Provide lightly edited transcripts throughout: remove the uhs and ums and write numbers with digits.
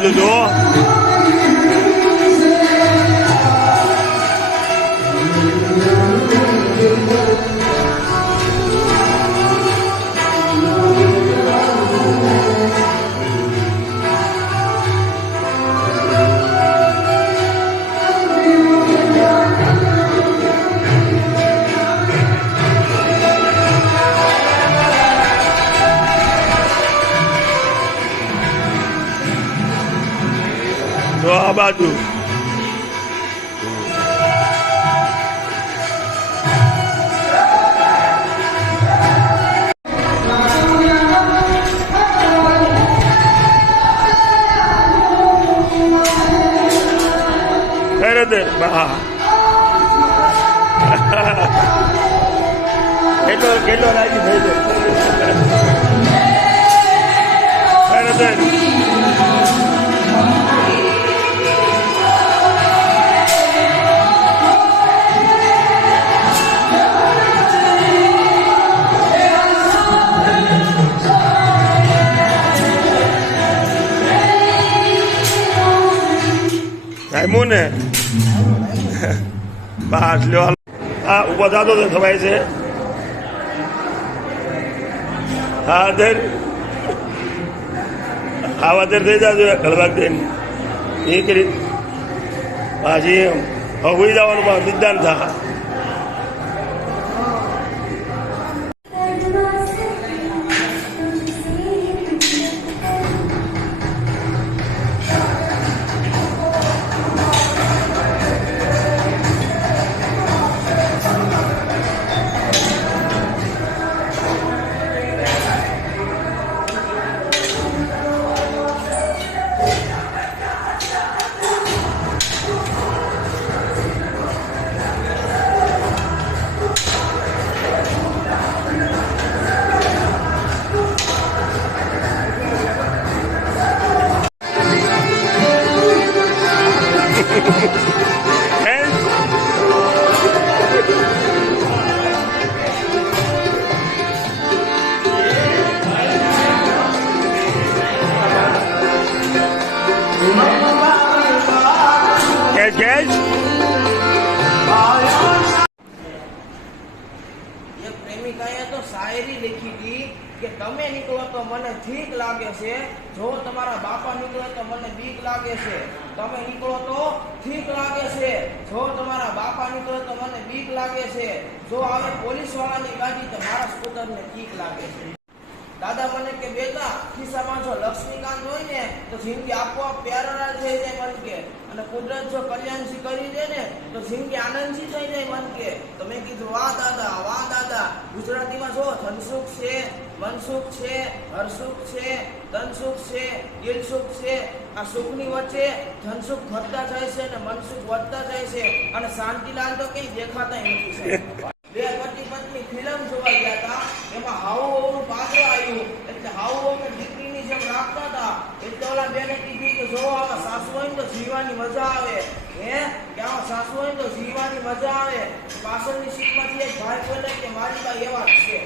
બાજુ જુઓ. જો આ બાજુ કેટલો રાજી થઈ જાય. ને બસ લ્યો આ ઉભો થતો તો ખવાય છે. હા દર આવા દર થઈ જજો કલાક દઈને એ કરી પાછી હોઈ જવાનું પણ વિદ્યાન થા. પ્રેમિકાએ તો શાયરી લખી હતી કે તમે નીકળો તો મને ઠીક લાગે છે, જો તમારા બાપા નીકળે તો મને બીક લાગે છે. તમે નીકળો તો ઠીક લાગે છે, જો તમારા બાપા નીકળે તો મને બીક લાગે છે. જો આવે પોલીસ વાળાની ગાડી તો મારા સ્કૂટરને ઠીક લાગે છે. દાદા મને કે બેટા ખિસ્સામાં જો લક્ષ્મીકાંત હોય ને તો જિંદગી આપોઆપ પ્યારા થઈ જાય મન કે, અને કુદરત જો કલ્યાણજી કરી દે ને તો જિંદગી આનંદજી થઈ જાય મન કે. તો મેં કીધું વાહ દાદા. ગુજરાતીમાં જો ધનસુખ છે, મનસુખ છે, હરસુખ છે, તનસુખ છે, દિલસુખ છે. આ સુખની વચ્ચે ધનસુખ ઘટતા જાય છે અને મનસુખ વધતા જાય છે, અને શાંતિલાલ તો કઈ દેખાતા નથી. બે પતિ પત્ની ફિલ્મ જોવા ગયા હતા, એમાં હાઉનું પાત્ર આવ્યું, એટલે હાઉને દીકરીની જેમ રાખતા હતા. એટલે ઓલા બેને કીધું કે જો આમાં સાસુ હોય તો જીવવાની મજા આવે, કે આમાં સાસુ હોય તો જીવવાની મજા આવે. પાછળની સીટમાંથી એક ભાઈ બોલે કે મારી પાસે એવા જ છે.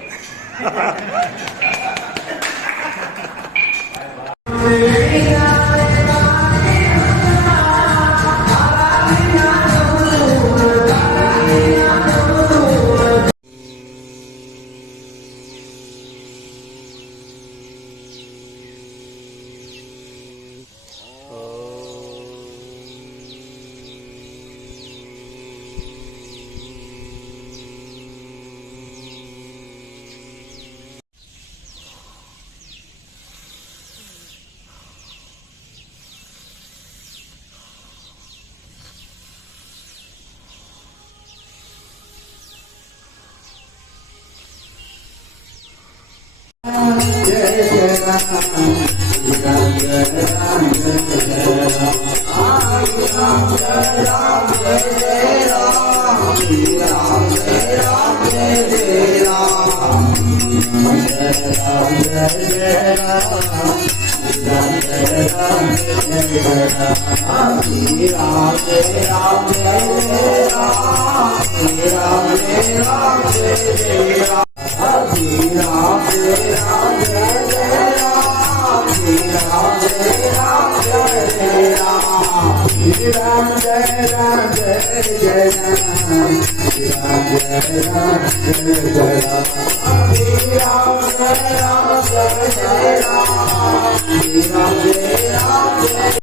Ram રામ જય રામ જય જય રામ જય રામ જય રામ જય જય રામ રામ જય રામ જય જય રામ રામ જય